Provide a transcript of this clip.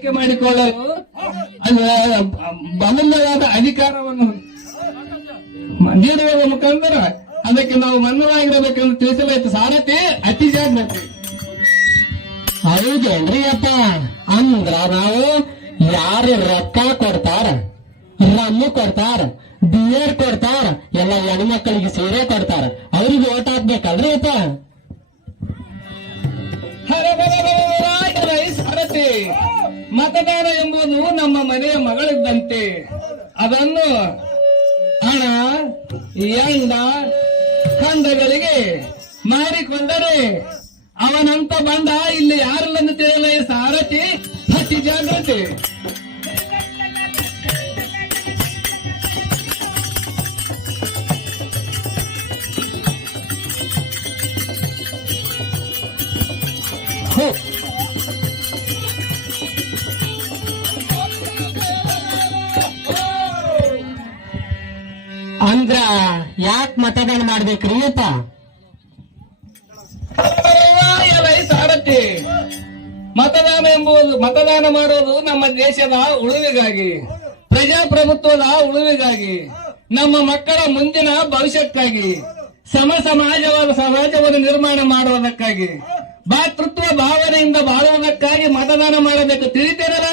ಆಯ್ಕೆ ಮಾಡಿಕೊಳ್ಳಲು ಅಮೂಲ್ಯವಾದ ಅಧಿಕಾರವನ್ನು ನೀಡುವ ಮುಖಾಂತರ ಅದಕ್ಕೆ ನಾವು ಮನ್ನವಾಗಿರಬೇಕೆಂದು ತಿಳಿಸಲಾಯಿತು. ಸಾರಥಿ ಅತಿ ಜಾಗ್ರತೆ. ಹೌದೇನ್ರಿ ಅಪ್ಪ? ಅಂದ್ರ ನಾವು ಯಾರು ರೊಕ್ಕ ಕೊಡ್ತಾರ, ರಮ್ಮು ಕೊಡ್ತಾರ, ಬಿಯರ್ ಕೊಡ್ತಾರ, ಎಲ್ಲ ಹೆಣ್ಮಕ್ಳಿಗೆ ಸೀರೆ ಕೊಡ್ತಾರ, ಅವ್ರಿಗೆ ಓಟ್ ಹಾಕ್ಬೇಕಲ್ರಿ ಅಪ್ಪ? ಸಾರಥಿ, ಮತದಾನ ಎಂಬುದು ನಮ್ಮ ಮನೆಯ ಮಗಳಿದ್ದಂತೆ. ಅದನ್ನು ಹಣ ಎಂಡ ಖಂಡಗಳಿಗೆ ಮಾರಿಕೊಂಡರೆ ಅವನಂತ ಬಂಡ ಇಲ್ಲಿ ಯಾರಲ್ಲನ್ನು ತಿಳಿಯಲ್ಲ. ಸಾರಥಿ ಅತಿ ಜಾಗ್ರತೆ. ಅಂದ್ರ ಯಾಕೆ ಮತದಾನ ಮಾಡ್ಬೇಕ್ರಿ ಅಪ್ಪ? ಸಾರಥಿ, ಮತದಾನ ಮಾಡೋದು ನಮ್ಮ ದೇಶದ ಉಳಿವಿಗಾಗಿ, ಪ್ರಜಾಪ್ರಭುತ್ವದ ಉಳಿವಿಗಾಗಿ, ನಮ್ಮ ಮಕ್ಕಳ ಮುಂದಿನ ಭವಿಷ್ಯಕ್ಕಾಗಿ, ಸಮಾಜವನ್ನು ನಿರ್ಮಾಣ ಮಾಡುವುದಕ್ಕಾಗಿ, ಭಾತೃತ್ವ ಭಾವನೆಯಿಂದ ಬಾಳುವುದಕ್ಕಾಗಿ ಮತದಾನ ಮಾಡಬೇಕು. ತಿಳಿತೀರಲ್ಲ